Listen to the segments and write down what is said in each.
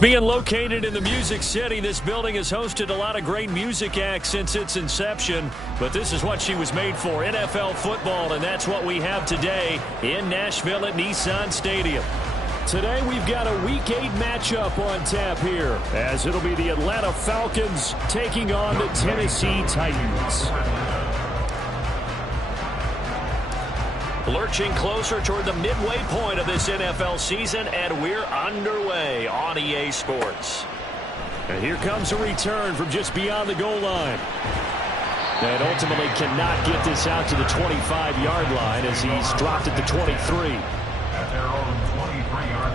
Being located in the Music City, this building has hosted a lot of great music acts since its inception. But this is what she was made for, NFL football, and that's what we have today in Nashville at Nissan Stadium. Today we've got a Week 8 matchup on tap here, as it'll be the Atlanta Falcons taking on the Tennessee Titans. Lurching closer toward the midway point of this NFL season, and we're underway on EA Sports. And here comes a return from just beyond the goal line. And ultimately cannot get this out to the 25-yard line as he's dropped at the 23. At their own 23-yard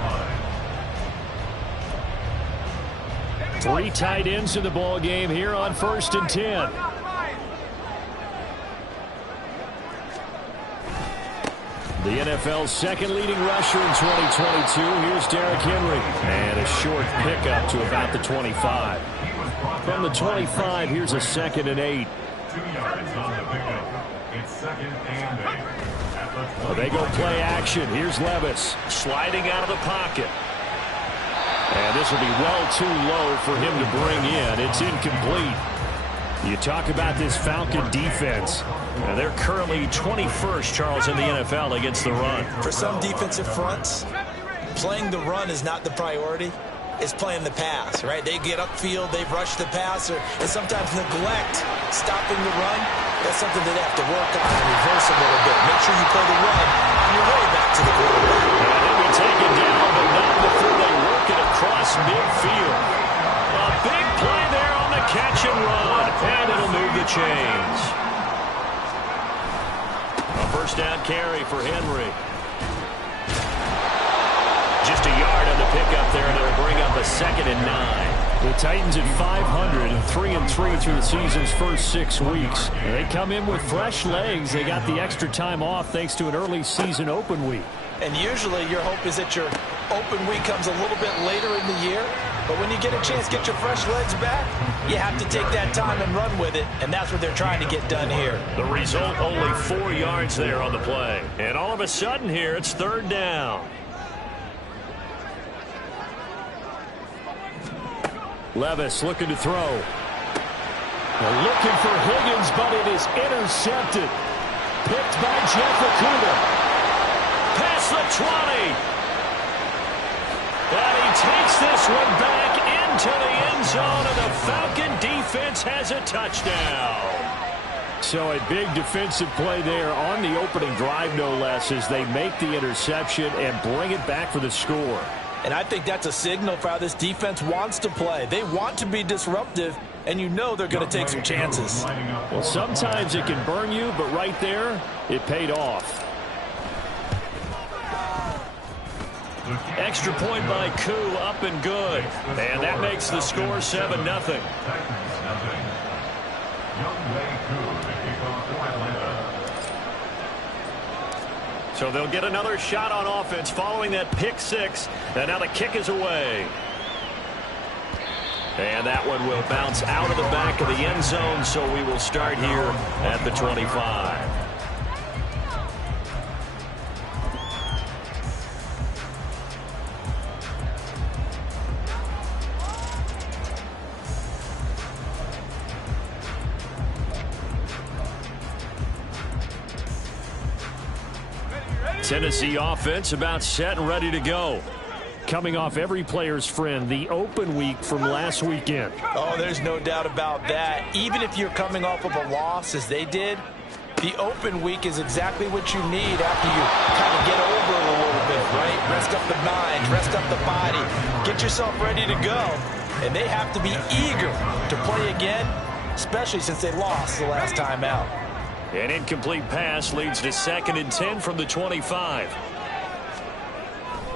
line. 3 tight ends in the ball game here on 1st and 10. The NFL's second leading rusher in 2022. Here's Derrick Henry. And a short pickup to about the 25. From the 25, here's a 2nd and 8. 2 yards on the pickup. It's 2nd and 8. Well, they go play action. Here's Levis sliding out of the pocket. And this will be well too low for him to bring in. It's incomplete. You talk about this Falcon defense. And they're currently 21st, Charles, in the NFL against the run. For some defensive fronts, playing the run is not the priority. It's playing the pass, right? They get upfield, they rush the passer, and sometimes neglect stopping the run. That's something they have to work on and reverse a little bit. Make sure you play the run on your way back to the quarterback. And he'll be taken down, but not before they work it across midfield. A big play there on the catch and run, and it'll move the chains. A first down carry for Henry. Just a yard on the pickup there, and it'll bring up a 2nd and 9. The Titans at 500 and 3-3 through the season's first 6 weeks. And they come in with fresh legs. They got the extra time off thanks to an early season open week. And usually your hope is that your open week comes a little bit later in the year. But when you get a chance to get your fresh legs back, you have to take that time and run with it. And that's what they're trying to get done here. The result, only 4 yards there on the play. And all of a sudden here, it's 3rd down. Levis looking to throw. They're looking for Higgins, but it is intercepted. Picked by Jeff Okudah. Past the 20. And he takes this one back into the end zone, and the Falcon defense has a touchdown. So a big defensive play there on the opening drive, no less, as they make the interception and bring it back for the score. And I think that's a signal for how this defense wants to play. They want to be disruptive, and you know they're going to take some chances. Well, sometimes it can burn you, but right there, it paid off. Extra point by Koo, up and good. And that makes the score 7-0. So they'll get another shot on offense following that pick 6. And now the kick is away. And that one will bounce out of the back of the end zone, so we will start here at the 25. Tennessee offense about set and ready to go. Coming off every player's friend, the open week from last weekend. Oh, there's no doubt about that. Even if you're coming off of a loss as they did, the open week is exactly what you need after you kind of get over it a little bit, right? Rest up the mind, rest up the body, get yourself ready to go. And they have to be eager to play again, especially since they lost the last time out. An incomplete pass leads to 2nd and 10 from the 25.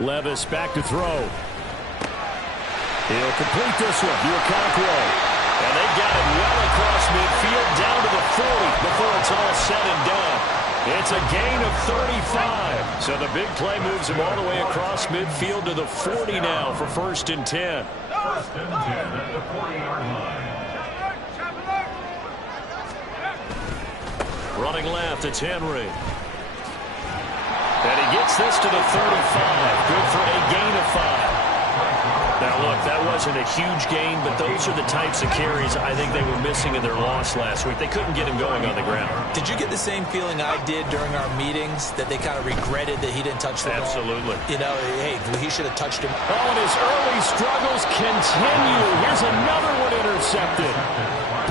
Levis back to throw. He'll complete this one. Okonkwo. And they got it well across midfield down to the 40 before it's all said and done. It's a gain of 35. So the big play moves him all the way across midfield to the 40 now for 1st and 10. 1st and 10 at the 40-yard line. Running left, it's Henry. And he gets this to the 35. Good for a gain of 5. Now, look, that wasn't a huge gain, but those are the types of carries I think they were missing in their loss last week. They couldn't get him going on the ground. Did you get the same feeling I did during our meetings, that they kind of regretted that he didn't touch the ball? Absolutely. You know, hey, he should have touched him. Oh, and his early struggles continue. Here's another one intercepted.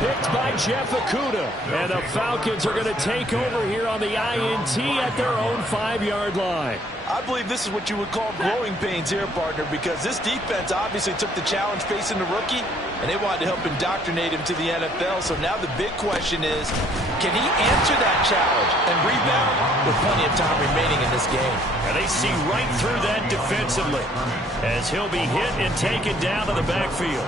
Picked by Jeff Okudah. And the Falcons are going to take over here on the INT at their own 5-yard line. I believe this is what you would call growing pains here, partner, because this defense obviously took the challenge facing the rookie, and they wanted to help indoctrinate him to the NFL. So now the big question is, can he answer that challenge and rebound with plenty of time remaining in this game? And they see right through that defensively as he'll be hit and taken down to the backfield.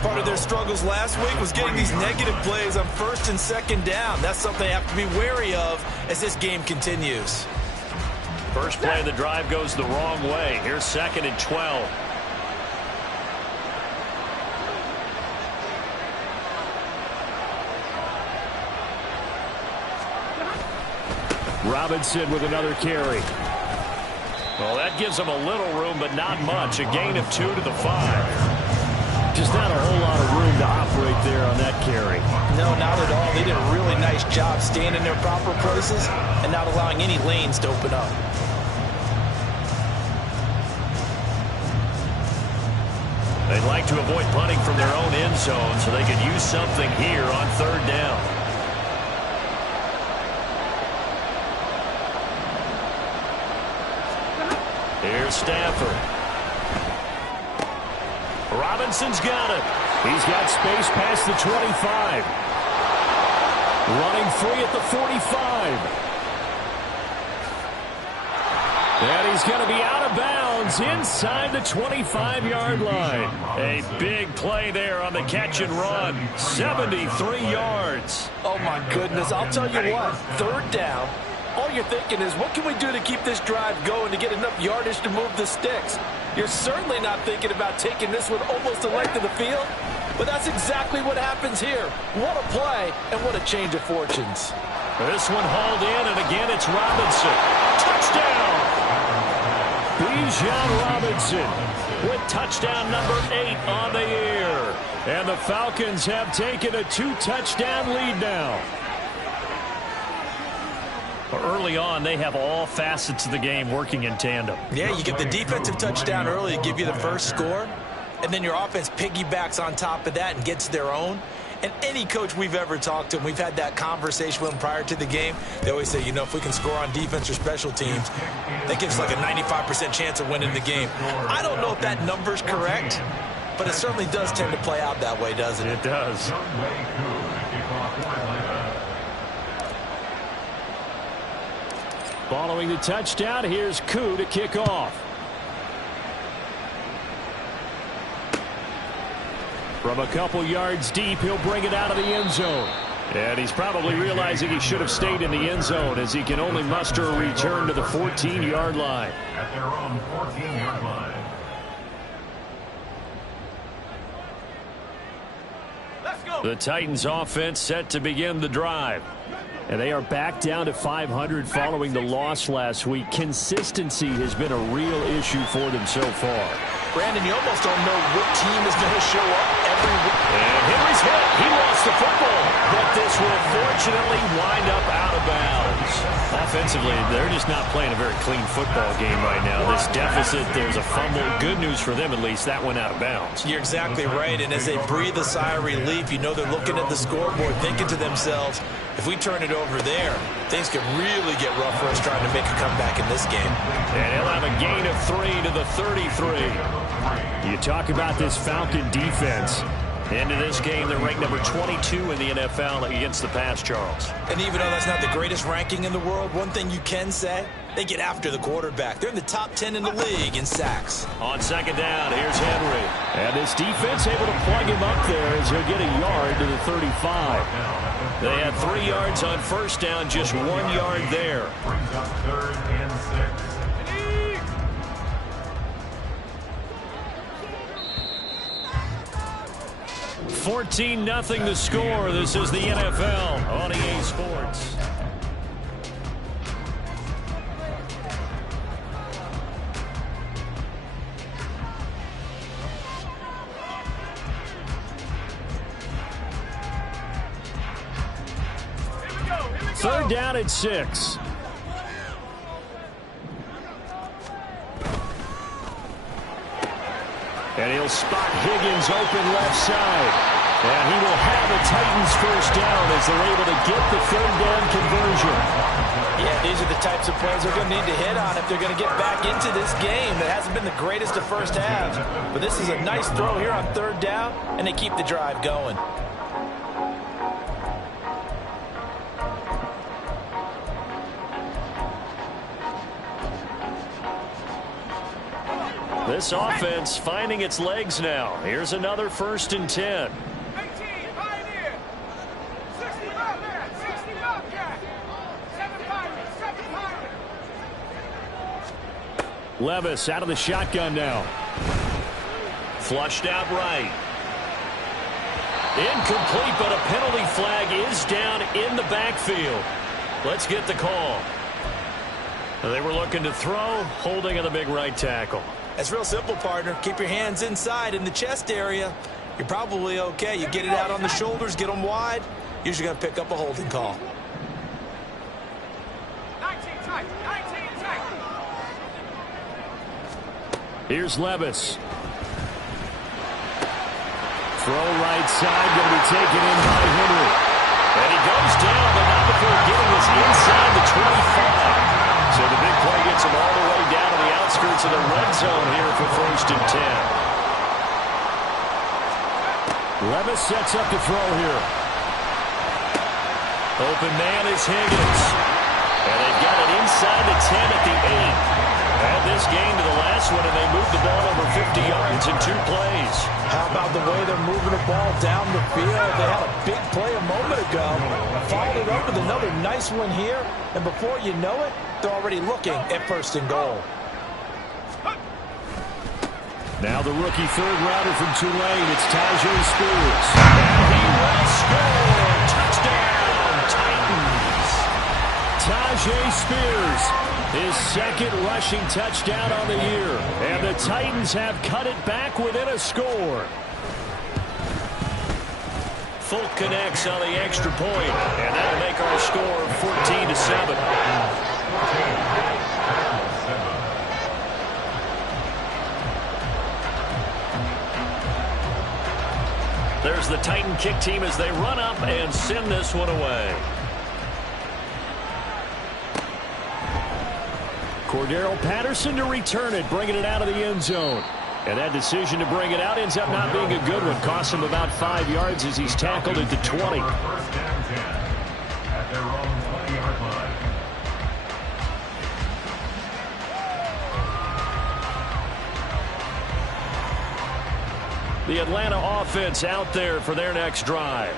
Part of their struggles last week was getting these negative plays on 1st and 2nd down. That's something they have to be wary of as this game continues. First play of the drive goes the wrong way. Here's 2nd and 12. Robinson with another carry. Well, that gives them a little room, but not much. A gain of 2 to the 5. Just not a whole lot of room to operate there on that carry. No, not at all. They did a really nice job staying in their proper places and not allowing any lanes to open up. They'd like to avoid punting from their own end zone so they could use something here on 3rd down. Here's Stafford. Robinson's got it. He's got space past the 25. Running free at the 45. And he's going to be out of bounds inside the 25-yard line. A big play there on the catch and run. 73 yards. Oh, my goodness. I'll tell you what. 3rd down. All you're thinking is, what can we do to keep this drive going to get enough yardage to move the sticks? You're certainly not thinking about taking this one almost the length of the field. But that's exactly what happens here. What a play and what a change of fortunes. This one hauled in, and again it's Robinson. Touchdown! Bijan Robinson with touchdown number 8 on the year. And the Falcons have taken a 2-touchdown lead now. Early on, they have all facets of the game working in tandem. Yeah, you get the defensive touchdown early to give you the first score, and then your offense piggybacks on top of that and gets their own. And any coach we've ever talked to, and we've had that conversation with them prior to the game, they always say, you know, if we can score on defense or special teams, that gives us like a 95% chance of winning the game. I don't know if that number's correct, but it certainly does tend to play out that way, doesn't it? It does. Following the touchdown, here's Koo to kick off. From a couple yards deep, he'll bring it out of the end zone. And he's probably realizing he should have stayed in the end zone as he can only muster a return to the 14-yard line. At their own 14-yard line. Let's go. The Titans offense set to begin the drive. And they are back down to 500 following the loss last week. Consistency has been a real issue for them so far. Brandon, you almost don't know what team is going to show up every week. And Henry's hit. He lost the football. But this will fortunately wind up out of bounds. Offensively, they're just not playing a very clean football game right now. This deficit, there's a fumble. Good news for them, at least. That went out of bounds. You're exactly right. And as they breathe a sigh of relief, you know they're looking at the scoreboard, thinking to themselves, if we turn it over there, things could really get rough for us trying to make a comeback in this game. And he'll have a gain of 3 to the 33. You talk about this Falcon defense. Into this game, they're ranked number 22 in the NFL against the pass, Charles. And even though that's not the greatest ranking in the world, one thing you can say, they get after the quarterback. They're in the top 10 in the league in sacks. On 2nd down, here's Henry. And this defense able to plug him up there as he'll get a yard to the 35. They had 3 yards on 1st down, just 1 yard there. Brings up 3rd and 6. 14-0 the score. This is the NFL on EA Sports. 3rd down and 6. And he'll spot Higgins open left side. And he will have a Titans 1st down as they're able to get the 3rd down conversion. Yeah, these are the types of plays they're going to need to hit on if they're going to get back into this game. That hasn't been the greatest of first halves. But this is a nice throw here on 3rd down, and they keep the drive going. This offense finding its legs now. Here's another 1st and 10. Levis out of the shotgun now. Flushed out right. Incomplete, but a penalty flag is down in the backfield. Let's get the call. They were looking to throw, holding on the big right tackle. It's real simple, partner. Keep your hands inside in the chest area. You're probably okay. You get it out on the shoulders, get them wide. Usually going to pick up a holding call. 19 tight. Here's Levis. Throw right side, going to be taken in by Henry. And he goes down, but not before getting us inside the 25. So the big play gets him all the way down to the outskirts of the red zone here for 1st and 10. Levis sets up to throw here. Open man is Higgins. And they've got it inside the 10 at the 8. Add this game to the last one, and they moved the ball over 50 yards in 2 plays. How about the way they're moving the ball down the field? They had a big play a moment ago. Followed it up with another nice one here. And before you know it, they're already looking at 1st and goal. Now the rookie 3rd rounder from Tulane, it's Tyjae Spears. And he will score! Touchdown, Titans! Tyjae Spears, his 2nd rushing touchdown on the year. And the Titans have cut it back within a score. Fulk connects on the extra point, and that'll make our score 14-7. There's the Titan kick team as they run up and send this one away. Cordero Patterson to return it, bringing it out of the end zone. And that decision to bring it out ends up not being a good one. Costs him about 5 yards as he's tackled at the 20. 1st and 10 at their own 20-yard line. The Atlanta offense out there for their next drive.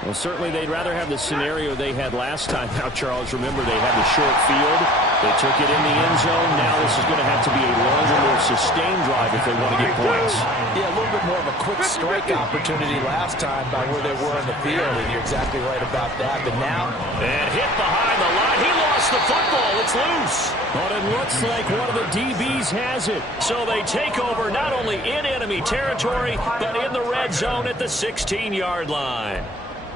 Well, certainly they'd rather have the scenario they had last time. Now, Charles, remember they had the short field. They took it in the end zone. Now this is going to have to be a longer, more sustained drive if they want to get points. Yeah, a little bit more of a quick strike opportunity last time by where they were in the field, and you're exactly right about that. But now... And hit behind the line. He lost the football. It's loose. But it looks like one of the DBs has it. So they take over not only in enemy territory, but in the red zone at the 16-yard line.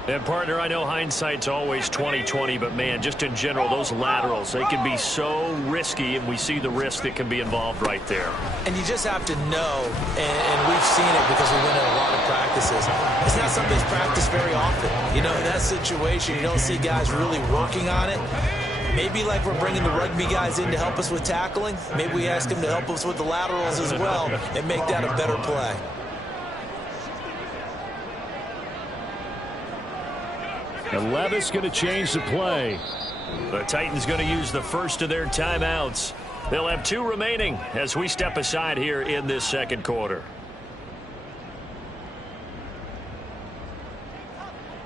And, partner, I know hindsight's always 20/20, but, man, just in general, those laterals, they can be so risky, and we see the risk that can be involved right there. And you just have to know, and we've seen it because we went to a lot of practices. It's not something that's practiced very often. You know, in that situation, you don't see guys really working on it. Maybe like we're bringing the rugby guys in to help us with tackling. Maybe we ask them to help us with the laterals as well and make that a better play. And Levis going to change the play. The Titans going to use the first of their timeouts. They'll have 2 remaining as we step aside here in this 2nd quarter.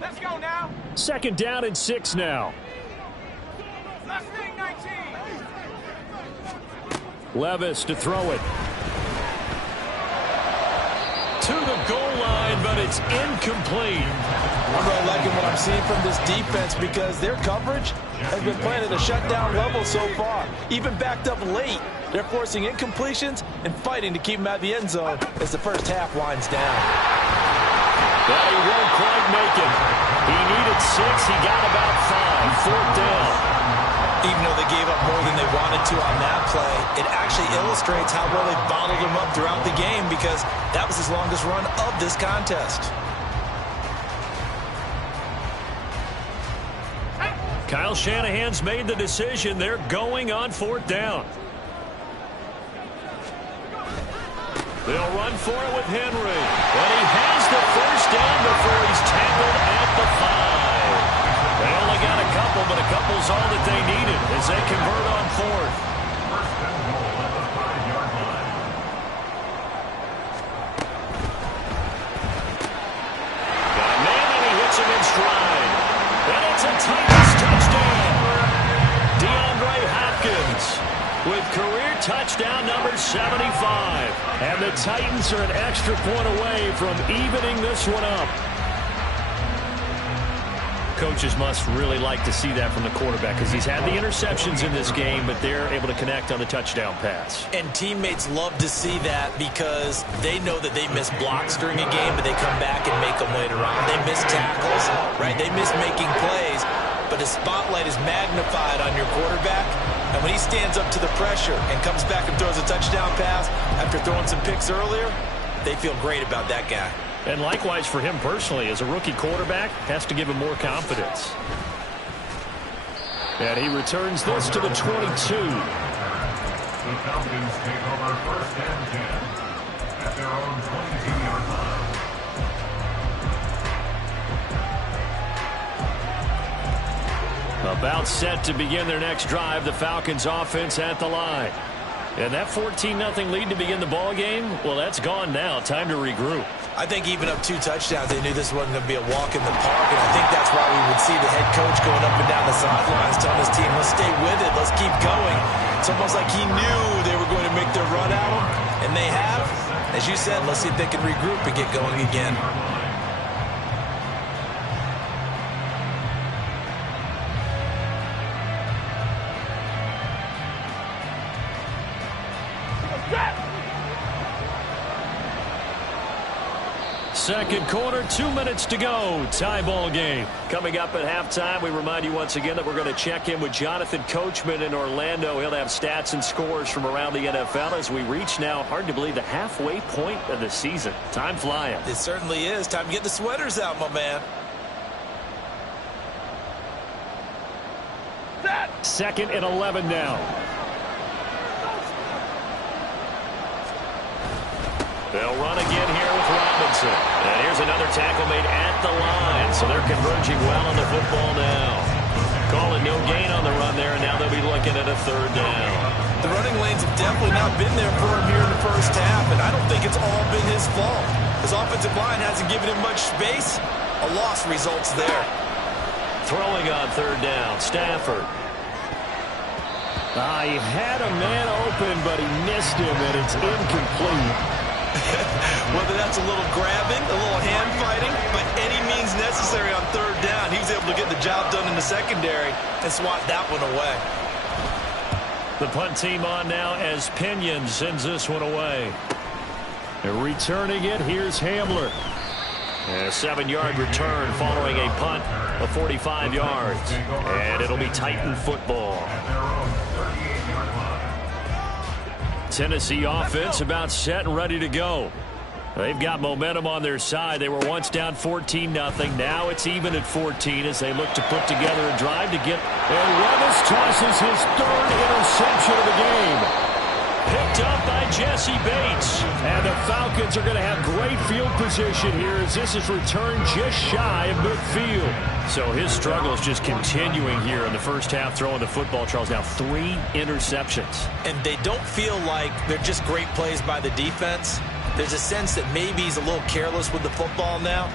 Let's go now. 2nd down and 6 now. Last thing, 19. Levis to throw it. To the goal line, but it's incomplete. I'm really liking what I'm seeing from this defense because their coverage has been playing at a shutdown level so far. Even backed up late, they're forcing incompletions and fighting to keep them out of the end zone as the first half winds down. But he won't quite make it. He needed 6. He got about 5. 4th down. Even though they gave up more than they wanted to on that play, it actually illustrates how well they bottled him up throughout the game because that was his longest run of this contest. Kyle Shanahan's made the decision. They're going on 4th down. They'll run for it with Henry. And he has the 1st down before he's tackled at the 5. They only got a couple, but a couple's all that they needed as they convert on 4th. First and goal at the 5-yard line. Got a man, and he hits him in stride. And it's a Titans touchdown. DeAndre Hopkins with career touchdown number 75. And the Titans are an extra point away from evening this one up. Coaches must really like to see that from the quarterback because he's had the interceptions in this game, but they're able to connect on the touchdown pass. And teammates love to see that because they know that they miss blocks during a game, but they come back and make them later on. They miss tackles, right? They miss making plays, but the spotlight is magnified on your quarterback. And when he stands up to the pressure and comes back and throws a touchdown pass after throwing some picks earlier, they feel great about that guy. And likewise for him personally, as a rookie quarterback, has to give him more confidence. And he returns this to the 22. The Falcons take over 1st and 10 at their own 22-yard line. About set to begin their next drive, the Falcons offense at the line. And that 14-0 lead to begin the ball game, well, that's gone now. Time to regroup. I think even up 2 touchdowns, they knew this wasn't going to be a walk in the park, and I think that's why we would see the head coach going up and down the sidelines telling his team, let's stay with it, let's keep going. It's almost like he knew they were going to make their run at him, and they have. As you said, let's see if they can regroup and get going again. Second quarter, 2 minutes to go. Tie ball game. Coming up at halftime, we remind you once again that we're going to check in with Jonathan Coachman in Orlando. He'll have stats and scores from around the NFL as we reach now, hard to believe, the halfway point of the season. Time flying. It certainly is. Time to get the sweaters out, my man. 2nd and 11 now. They'll run again here with Robinson. And here's another tackle made at the line. So they're converging well on the football now. Calling no gain on the run there, and now they'll be looking at a 3rd down. The running lanes have definitely not been there for him here in the first half, and I don't think it's all been his fault. His offensive line hasn't given him much space. A loss results there. Throwing on 3rd down, Stafford. He had a man open, but he missed him, and it's incomplete. Whether that's a little grabbing, a little hand fighting, by any means necessary on 3rd down, he was able to get the job done in the secondary and swat that one away. The punt team on now as Pinion sends this one away. And returning it, here's Hamler. And a 7-yard return following a punt of 45 yards. And it'll be Titan football. Tennessee offense about set and ready to go. They've got momentum on their side. They were once down 14-0. Now it's even at 14 as they look to put together a drive to get. And Levis tosses his 3rd interception of the game. Picked up by Jesse Bates. And the Falcons are going to have great field position here as this is returned just shy of midfield. So his struggle is just continuing here in the first half throwing the football. Charles, now 3 interceptions. And they don't feel like they're just great plays by the defense. There's a sense that maybe he's a little careless with the football now.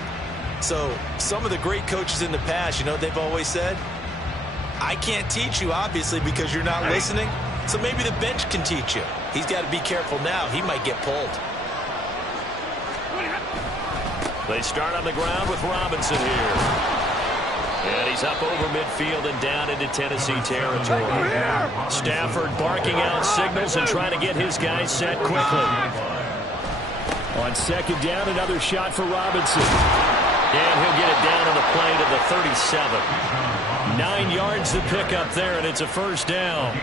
So some of the great coaches in the past, you know what they've always said? I can't teach you, obviously, because you're not listening. So maybe the bench can teach you. He's got to be careful now. He might get pulled. They start on the ground with Robinson here. And he's up over midfield and down into Tennessee territory. Stafford barking out signals and trying to get his guys set quickly. On second down, another shot for Robinson. And he'll get it down on the play to the 37. 9 yards to pick up there, and it's a first down.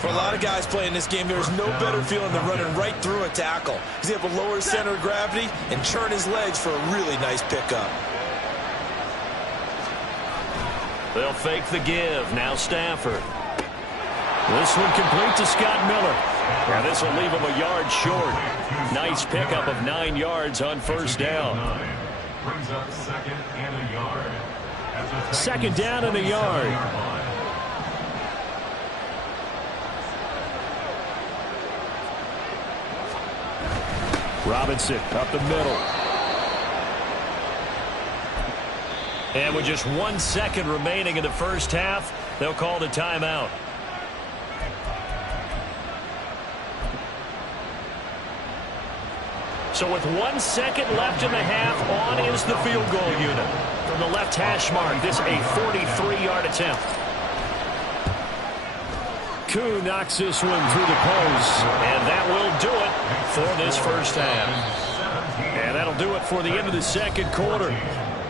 For a lot of guys playing this game, there's no better feeling than running right through a tackle. He's able to lower his center of gravity and churn his legs for a really nice pickup. They'll fake the give. Now Stafford. This one complete to Scott Miller. Yeah, this will leave him a yard short. Nice pickup of 9 yards on first down. Brings up second and a yard. Second down and a yard. Robinson up the middle. And with just 1 second remaining in the first half, they'll call the timeout. So with 1 second left in the half, on is the field goal unit. From the left hash mark, this a 43-yard attempt. Koo knocks this one through the post, and that will do it for this first half. And that'll do it for the end of the second quarter.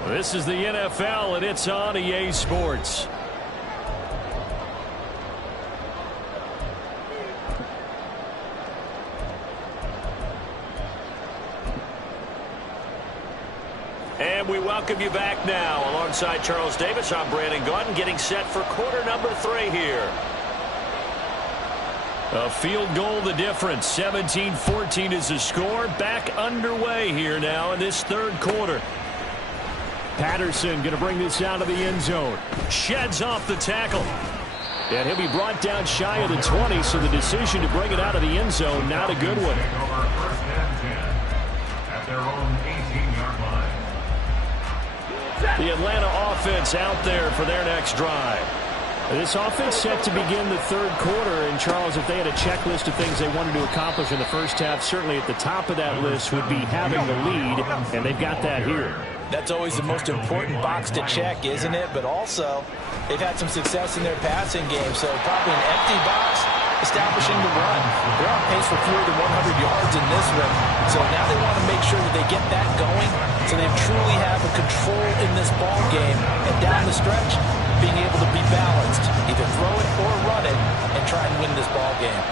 This is the NFL, and it's on EA Sports. And we welcome you back now. Alongside Charles Davis, I'm Brandon Gaudin, getting set for quarter number 3 here. A field goal the difference. 17-14 is the score. Back underway here now in this third quarter. Patterson going to bring this out of the end zone. Sheds off the tackle. And he'll be brought down shy of the 20, so the decision to bring it out of the end zone, not a good one. First and 10 at their own 18-yard line. The Atlanta offense out there for their next drive. This offense set to begin the third quarter. And, Charles, if they had a checklist of things they wanted to accomplish in the first half, certainly at the top of that list would be having the lead, and they've got that here. That's always the most important box to check, isn't it? But also, they've had some success in their passing game, so probably an empty box, establishing the run. They're on pace for fewer than 100 yards in this one, so now they want to make sure that they get that going so they truly have a control in this ball game, and down the stretch, being able to be balanced, either throw it or run it, and try and win this ball game.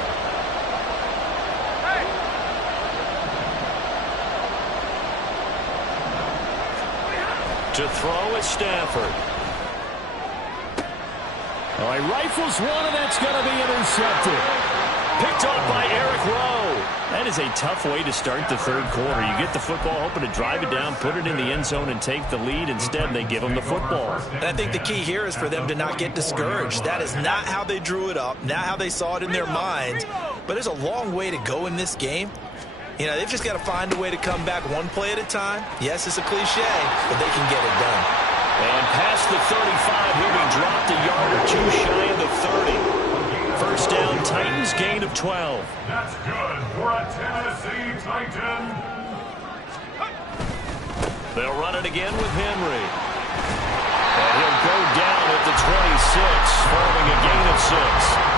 To throw is Stafford. Oh, he rifles one, and that's going to be intercepted. Picked off by Eric Rowe. That is a tough way to start the third quarter. You get the football, hoping to drive it down, put it in the end zone, and take the lead. Instead, they give them the football. And I think the key here is for them to not get discouraged. That is not how they drew it up, not how they saw it in their minds. But there's a long way to go in this game. You know, they've just got to find a way to come back one play at a time. Yes, it's a cliche, but they can get it done. And past the 35, he'll be dropped a yard or two shy of the 30. First down, Titans, gain of 12. That's good for a Tennessee Titan. They'll run it again with Henry. And he'll go down at the 26, forming a gain of 6.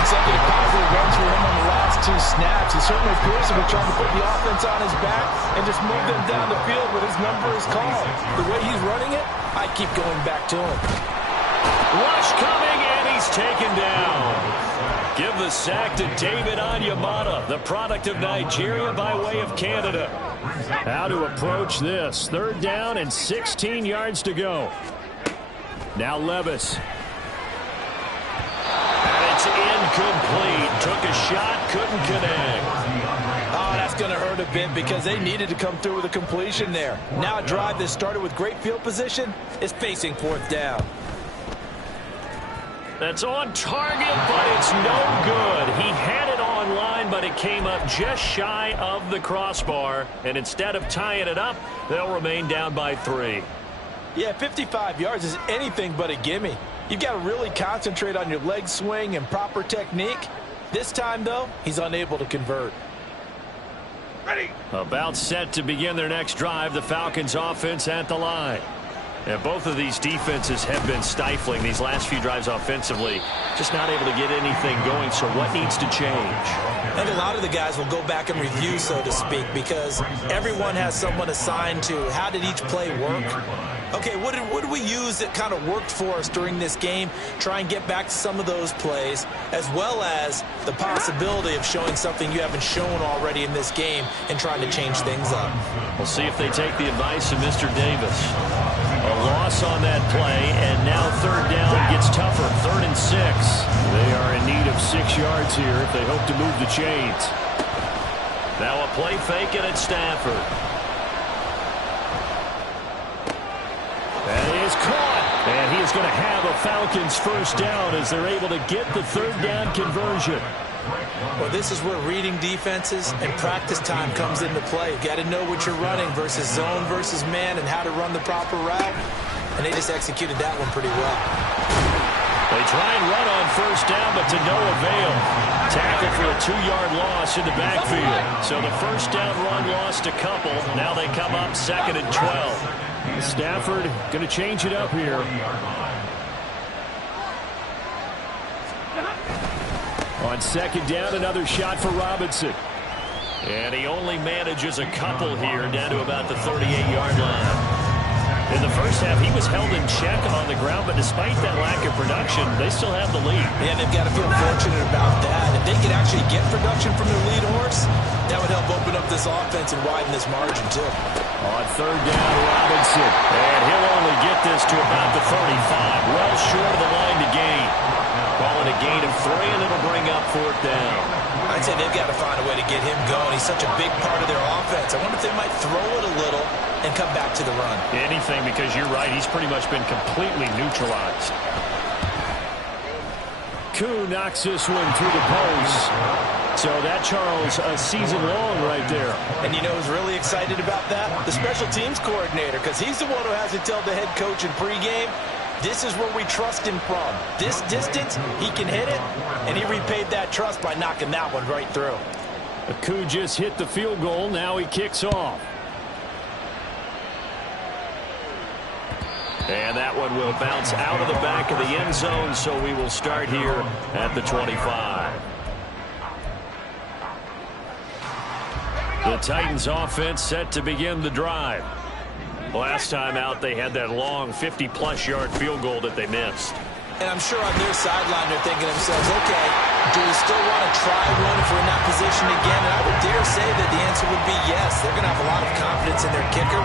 Consecutive positive runs for him on the last 2 snaps. He certainly appears to be trying to put the offense on his back and just move them down the field, but his number is called. The way he's running it, I keep going back to him. Rush coming, and he's taken down. Give the sack to David Onyemata, the product of Nigeria by way of Canada. How to approach this. Third down and 16 yards to go. Now Levis. It's incomplete. Took a shot, couldn't connect. Oh, that's going to hurt a bit because they needed to come through with a completion there. Now a drive that started with great field position is facing 4th down. That's on target, but it's no good. He had it on line, but it came up just shy of the crossbar. And instead of tying it up, they'll remain down by 3. Yeah, 55 yards is anything but a gimme. You've got to really concentrate on your leg swing and proper technique. This time, though, he's unable to convert. Ready. About set to begin their next drive. The Falcons offense at the line. And both of these defenses have been stifling these last few drives offensively. Just not able to get anything going, so what needs to change? I think a lot of the guys will go back and review, so to speak, because everyone has someone assigned to how did each play work. Okay, what did we use that kind of worked for us during this game? Try and get back to some of those plays, as well as the possibility of showing something you haven't shown already in this game and trying to change things up. We'll see if they take the advice of Mr. Davis. A loss on that play, and now third down gets tougher. 3rd and 6. They are in need of 6 yards here if they hope to move the chains. Now a play fake and it's Stafford. That is caught. And he is going to have a Falcons first down as they're able to get the 3rd down conversion. Well, this is where reading defenses and practice time comes into play. You've got to know what you're running versus zone versus man and how to run the proper route. And they just executed that one pretty well. They try and run on first down, but to no avail. Tackle for a 2-yard loss in the backfield. So the first down run lost a couple. Now they come up 2nd and 12. Stafford going to change it up here. On 2nd down, another shot for Robinson. And he only manages a couple here, down to about the 38-yard line. In the first half, he was held in check on the ground, but despite that lack of production, they still have the lead. Yeah, they've got to feel fortunate about that. If they could actually get production from their lead horse, that would help open up this offense and widen this margin, too. On 3rd down, Robinson. And he'll only get this to about the 35. Well short of the line to gain. Call it a gain of 3, and it'll bring up 4th down. I'd say they've got to find a way to get him going. He's such a big part of their offense. I wonder if they might throw it a little and come back to the run. Anything, because you're right. He's pretty much been completely neutralized. Koo knocks this one through the post. So that, Charles, a season long right there. And you know who's really excited about that? The special teams coordinator, because he's the one who has to tell the head coach in pregame, this is where we trust him from. This distance, he can hit it, and he repaid that trust by knocking that one right through. Koo just hit the field goal. Now he kicks off. And that one will bounce out of the back of the end zone, so we will start here at the 25. The Titans offense set to begin the drive. Last time out, they had that long 50-plus yard field goal that they missed. And I'm sure on their sideline they're thinking to themselves, okay, do we still want to try one if we're in that position again? And I would dare say that the answer would be yes. They're going to have a lot of confidence in their kicker.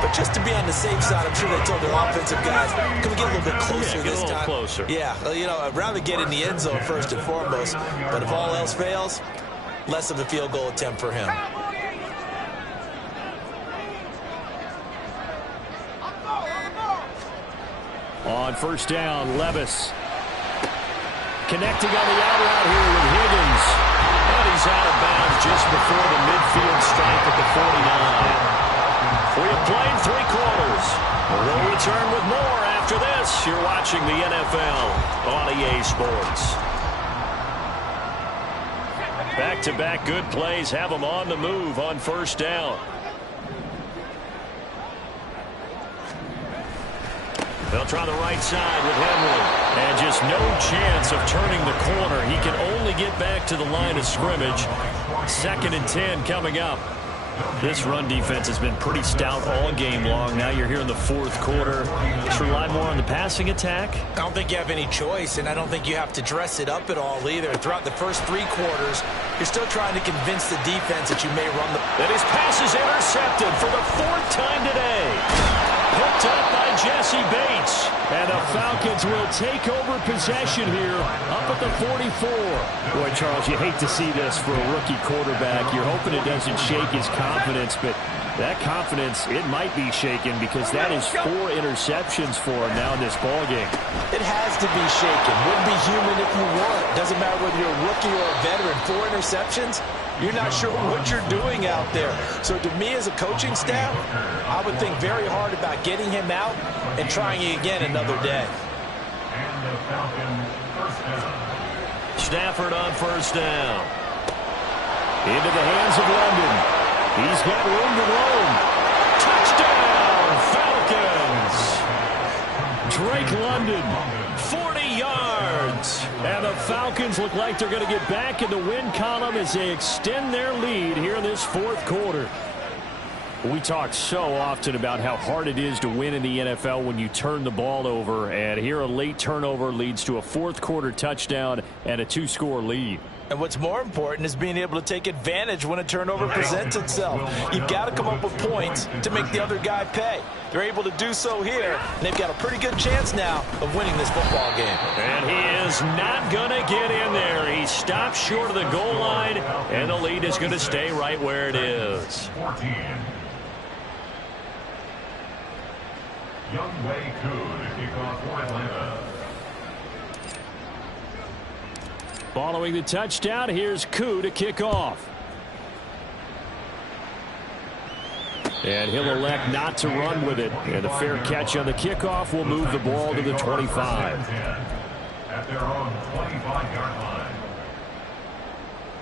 But just to be on the safe side, I'm sure they told their offensive guys, can we get a little bit closer this time? Closer. Yeah, well, you know, I'd rather get in the end zone first and foremost. But if all else fails, less of a field goal attempt for him. On first down, Levis. Connecting on the out route here with Higgins. And he's out of bounds just before the midfield stripe at the 49. We have played 3 quarters. We'll return with more after this. You're watching the NFL on EA Sports. Back-to-back good plays have them on the move on first down. They'll try the right side with Henry. And just no chance of turning the corner. He can only get back to the line of scrimmage. 2nd and 10 coming up. This run defense has been pretty stout all game long. Now you're here in the 4th quarter. Just rely more on the passing attack. I don't think you have any choice, and I don't think you have to dress it up at all either. Throughout the first 3 quarters, you're still trying to convince the defense that you may run the... And his pass is intercepted for the 4th time today. Picked up by Jesse Bates. And the Falcons will take over possession here up at the 44. Boy, Charles, you hate to see this for a rookie quarterback. You're hoping it doesn't shake his confidence, but that confidence, it might be shaken because that is 4 interceptions for him now in this ballgame. It has to be shaken. Wouldn't be human if you weren't. Doesn't matter whether you're a rookie or a veteran. 4 interceptions, you're not sure what you're doing out there. So to me as a coaching staff, I would think very hard about getting him out and trying it again another day. And the Falcons first down. Stafford on first down. Into the hands of London. He's got room to roam. Touchdown, Falcons! grounded. 40 yards. And the Falcons look like they're going to get back in the win column as they extend their lead here in this fourth quarter. We talk so often about how hard it is to win in the NFL when you turn the ball over. And here a late turnover leads to a fourth quarter touchdown and a 2-score lead. And what's more important is being able to take advantage when a turnover presents itself. You've got to come up with points to make the other guy pay. They're able to do so here, and they've got a pretty good chance now of winning this football game. And he is not going to get in there. He stops short of the goal line, and the lead is going to stay right where it is. 14. Younghoe Koo to kick off for Atlanta. Following the touchdown, here's Koo to kick off. And he'll elect not to run with it. And a fair catch on the kickoff will move the ball to the 25. At their own 25-yard line.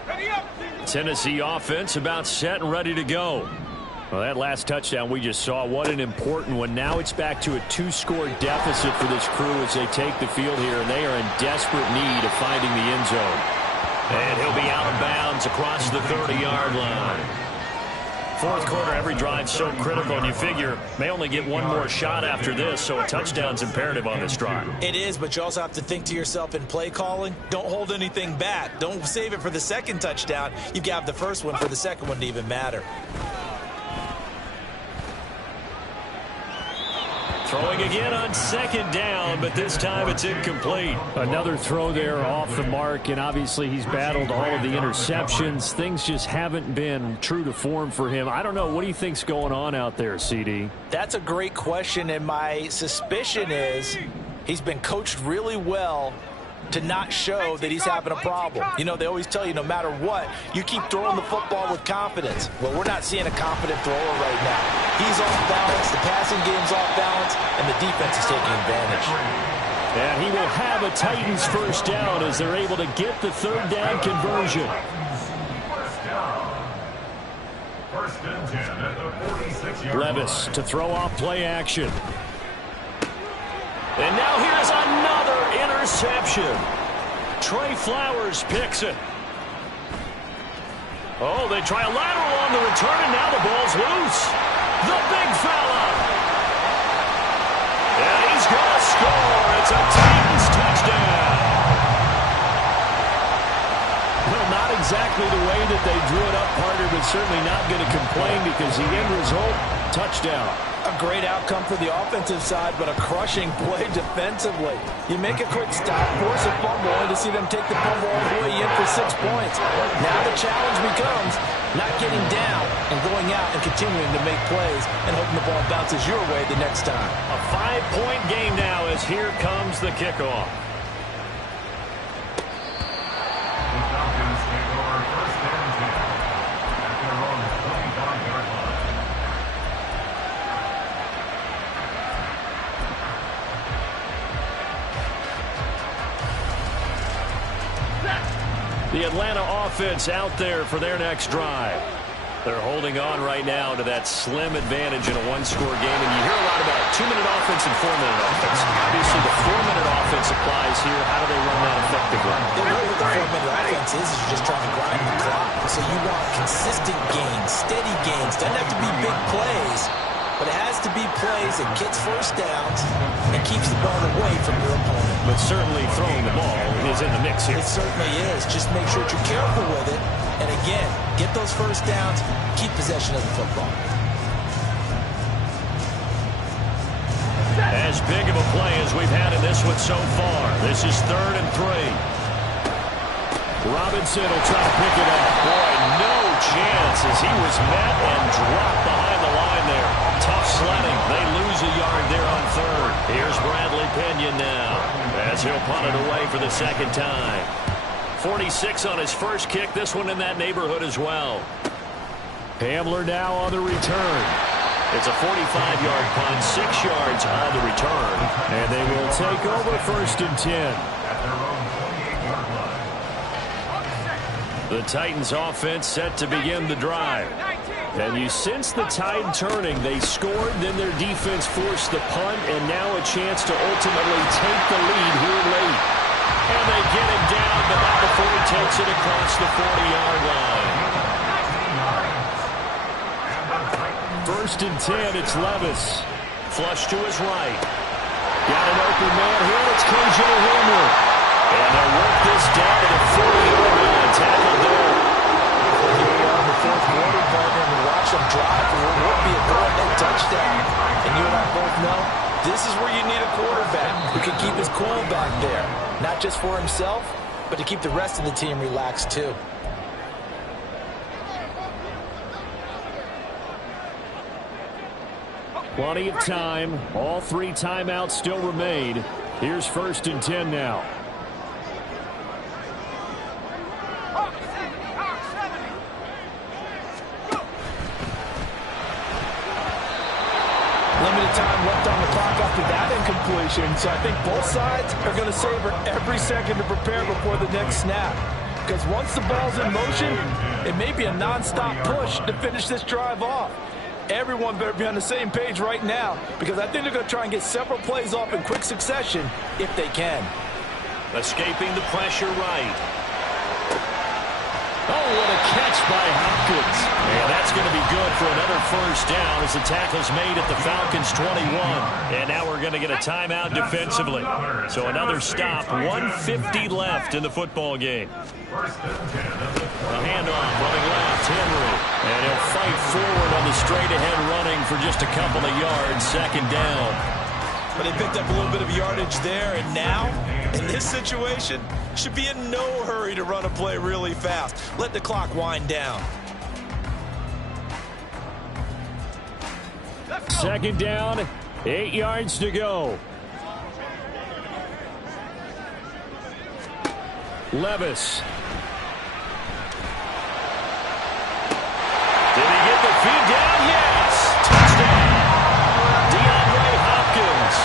Ready up! Tennessee offense about set and ready to go. Well, that last touchdown we just saw, what an important one. Now it's back to a 2-score deficit for this crew as they take the field here, and they are in desperate need of finding the end zone. And he'll be out of bounds across the 30-yard line. Fourth quarter, every drive so critical, and you figure may only get one more shot after this, so a touchdown's imperative on this drive. It is, but you also have to think to yourself in play calling, don't hold anything back. Don't save it for the second touchdown. You've got to have the first one for the second one to even matter. Throwing again on second down, but this time it's incomplete. Another throw there off the mark, and obviously he's battled all of the interceptions. Things just haven't been true to form for him. I don't know. What do you think's going on out there, CD? That's a great question, and my suspicion is he's been coached really well to not show that he's having a problem. You know, they always tell you no matter what, you keep throwing the football with confidence. Well, we're not seeing a confident thrower right now. He's off balance, the passing game's off balance, and the defense is taking advantage. And he will have a Titans first down as they're able to get the third down conversion. First down. First and 10 at the 46-yard line. Levis to throw off play action. And now here's another interception. Trey Flowers picks it. Oh, they try a lateral on the return, and now the ball's loose. The big fella. And he's going to score. It's a Titans touchdown. Well, not exactly the way that they drew it up, partner, but certainly not going to complain because the end result, touchdown. A great outcome for the offensive side, but a crushing play defensively. You make a quick stop, force a fumble, and to see them take the fumble all the way in for 6 points. Now the challenge becomes not getting down and going out and continuing to make plays and hoping the ball bounces your way the next time. A 5-point game now as here comes the kickoff. The Falcons take over first and 10 at their own 25-yard line. The Atlanta offense out there for their next drive. They're holding on right now to that slim advantage in a one-score game. And you hear a lot about 2-minute offense and 4-minute offense. Obviously, the 4-minute offense applies here. How do they run that effectively? The way with the 4-minute offense is you're just trying to grind the clock. So you want consistent gains, steady gains. Doesn't have to be big plays, but it has to be plays that gets first downs and keeps the ball away from your opponent. But certainly throwing the ball is in the mix here. It certainly is. Just make sure that you're careful with it. And again, get those first downs, keep possession of the football. As big of a play as we've had in this one so far. This is 3rd and 3. Robinson will try to pick it up. Boy, no chance as he was met and dropped behind the line there. Tough sledding. They lose a yard there on 3rd. Here's Bradley Pinion now as he'll punt it away for the second time. 46 on his first kick. This one in that neighborhood as well. Hamler now on the return. It's a 45-yard punt, 6 yards on the return. And they will take over 1st and 10. At their own 28-yard line. The Titans offense set to begin the drive. And you sense the tide turning. They scored, then their defense forced the punt, and now a chance to ultimately take the lead here late. And they get him down, but not before he takes it across the 40-yard line. First and 10, it's Levis. Flush to his right. Got an open man here. It's KJ Hamler. And they'll work this down at a 40-yard line. Tackle there. Here we are in the fourth quarter, partner, and watch them drive. It won't be a go-ahead touchdown. And you and I both know this is where you need a quarterback who can keep his cool back there. Not just for himself, but to keep the rest of the team relaxed too. Plenty of time. All 3 timeouts still remain. Here's first and 10 now. Limited time left on the clock after that incompletion, so I think both sides are going to savor every second to prepare before the next snap. Because once the ball's in motion, it may be a non-stop push to finish this drive off. Everyone better be on the same page right now, because I think they're going to try and get several plays off in quick succession if they can. Escaping the pressure right. Oh, what a catch by Hopkins. And that's going to be good for another first down as the tackle's made at the Falcons' 21. And now we're going to get a timeout defensively. So another stop, 1:50 left in the football game. A handoff, running left, Henry. And he'll fight forward on the straight-ahead running for just a couple of yards, second down. But they picked up a little bit of yardage there, and now, in this situation, should be in no hurry to run a play really fast. Let the clock wind down. Second down, 8 yards to go. Levis. Did he get the feed down? Yes! Touchdown! DeAndre Hopkins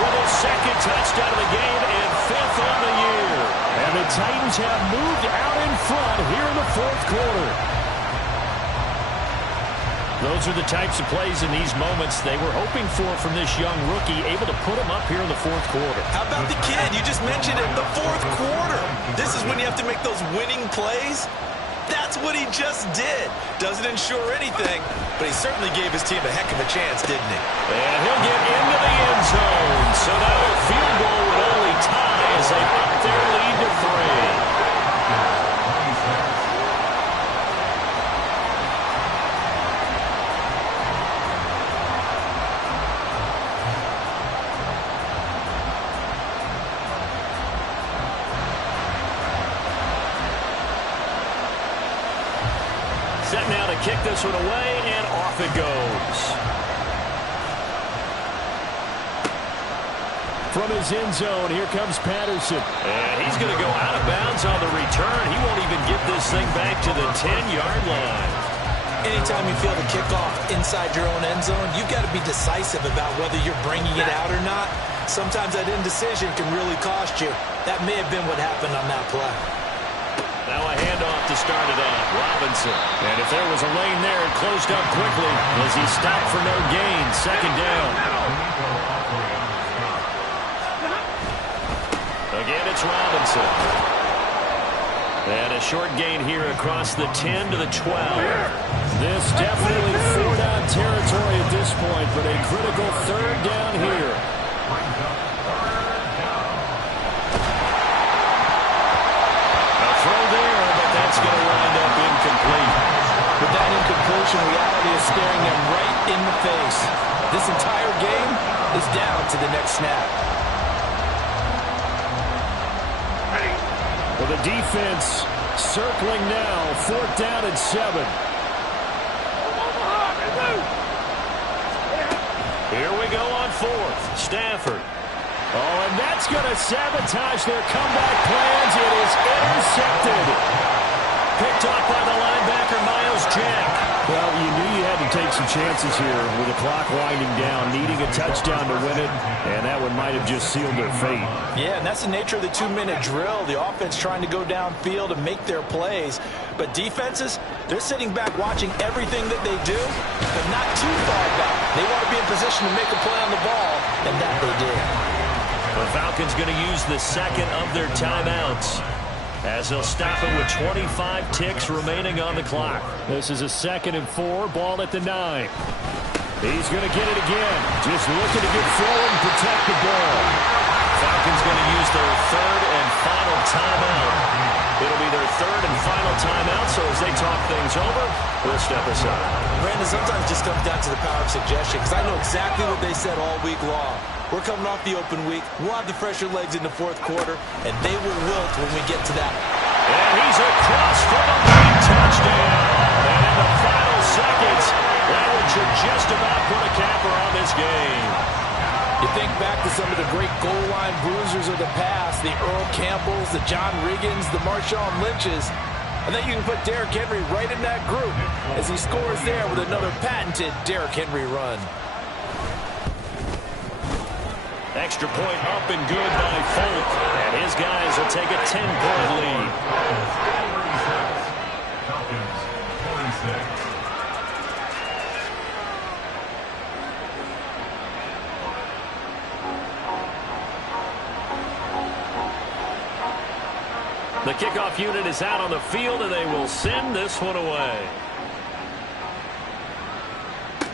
with his second touchdown of the game and 5th on the year. And the Titans have moved out in front here in the fourth quarter. Those are the types of plays in these moments they were hoping for from this young rookie, able to put him up here in the fourth quarter. How about the kid? You just mentioned it, the fourth quarter. This is when you have to make those winning plays. That's what he just did. Doesn't ensure anything, but he certainly gave his team a heck of a chance, didn't he? And he'll get into the end zone. So now a field goal would only tie as they up their lead to 3. Set now to kick this one away, and off it goes. From his end zone, here comes Patterson. And he's going to go out of bounds on the return. He won't even get this thing back to the 10-yard line. Anytime you feel the kickoff inside your own end zone, you've got to be decisive about whether you're bringing it out or not. Sometimes that indecision can really cost you. That may have been what happened on that play. Now a handoff to start it off. Robinson. And if there was a lane there, it closed up quickly as he stopped for no gain. Second down. Again, it's Robinson. And a short gain here across the 10 to the 12. This definitely four-down territory at this point, but a critical third down here. That's going to wind up incomplete. With that incompletion, reality is staring them right in the face. This entire game is down to the next snap. Well, the defense circling now. 4th down and 7. Here we go on 4th. Stafford. Oh, and that's going to sabotage their comeback plans. It is intercepted. Picked off by the linebacker, Miles Jack. Well, you knew you had to take some chances here with the clock winding down, needing a touchdown to win it, and that one might have just sealed their fate. Yeah, and that's the nature of the 2-minute drill. The offense trying to go downfield and make their plays. But defenses, they're sitting back watching everything that they do, but not too far back. They want to be in position to make a play on the ball, and that they did. The Falcons going to use the second of their timeouts, as they'll stop it with 25 ticks remaining on the clock. This is a 2nd and 4, ball at the 9. He's going to get it again. Just looking to get forward and protect the ball. Falcons going to use their 3rd and final timeout. It'll be their 3rd and final timeout, so as they talk things over, we'll step aside. Brandon, sometimes it just comes down to the power of suggestion, because I know exactly what they said all week long. We're coming off the open week. We'll have the fresher legs in the 4th quarter, and they will wilt when we get to that. And he's across for the lead touchdown. And in the final seconds, that one should just about put a capper on this game. You think back to some of the great goal line bruisers of the past, the Earl Campbells, the John Riggins, the Marshawn Lynches. I think you can put Derrick Henry right in that group as he scores there with another patented Derrick Henry run. Extra point up and good by Folk. And his guys will take a 10-point lead. Falcons 46. The kickoff unit is out on the field, and they will send this one away.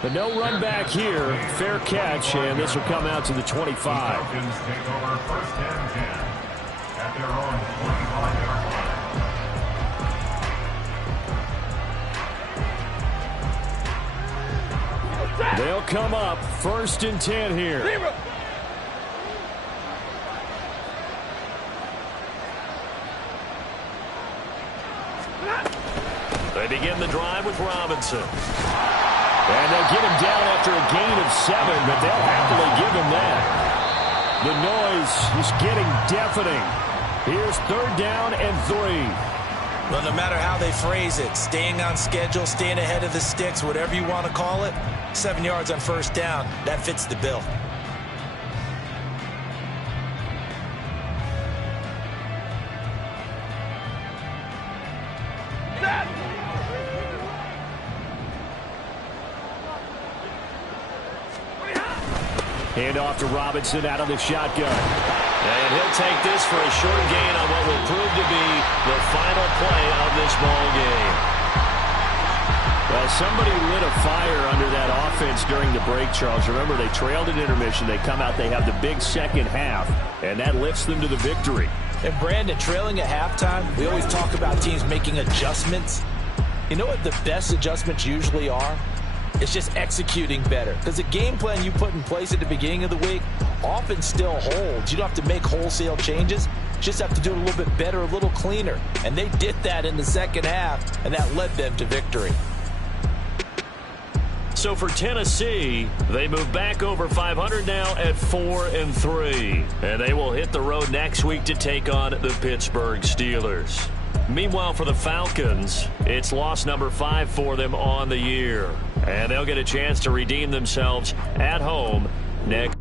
But no run back here. Fair catch, and this will come out to the 25. Falcons take over 1st and 10 at their own 25-yard line. They'll come up 1st and 10 here. They begin the drive with Robinson. And they'll get him down after a gain of 7, but they'll happily give him that. The noise is getting deafening. Here's 3rd down and 3. Well, no matter how they phrase it, staying on schedule, staying ahead of the sticks, whatever you want to call it, 7 yards on 1st down, that fits the bill. Hand off to Robinson out of the shotgun. And he'll take this for a short gain on what will prove to be the final play of this ball game. Well, somebody lit a fire under that offense during the break, Charles. Remember, they trailed at intermission. They come out, they have the big second half, and that lifts them to the victory. And Brandon, trailing at halftime, we always talk about teams making adjustments. You know what the best adjustments usually are? It's just executing better. Because the game plan you put in place at the beginning of the week often still holds. You don't have to make wholesale changes. You just have to do it a little bit better, a little cleaner. And they did that in the second half, and that led them to victory. So for Tennessee, they move back over 500 now at 4-3. And they will hit the road next week to take on the Pittsburgh Steelers. Meanwhile, for the Falcons, it's loss number 5 for them on the year. And they'll get a chance to redeem themselves at home next.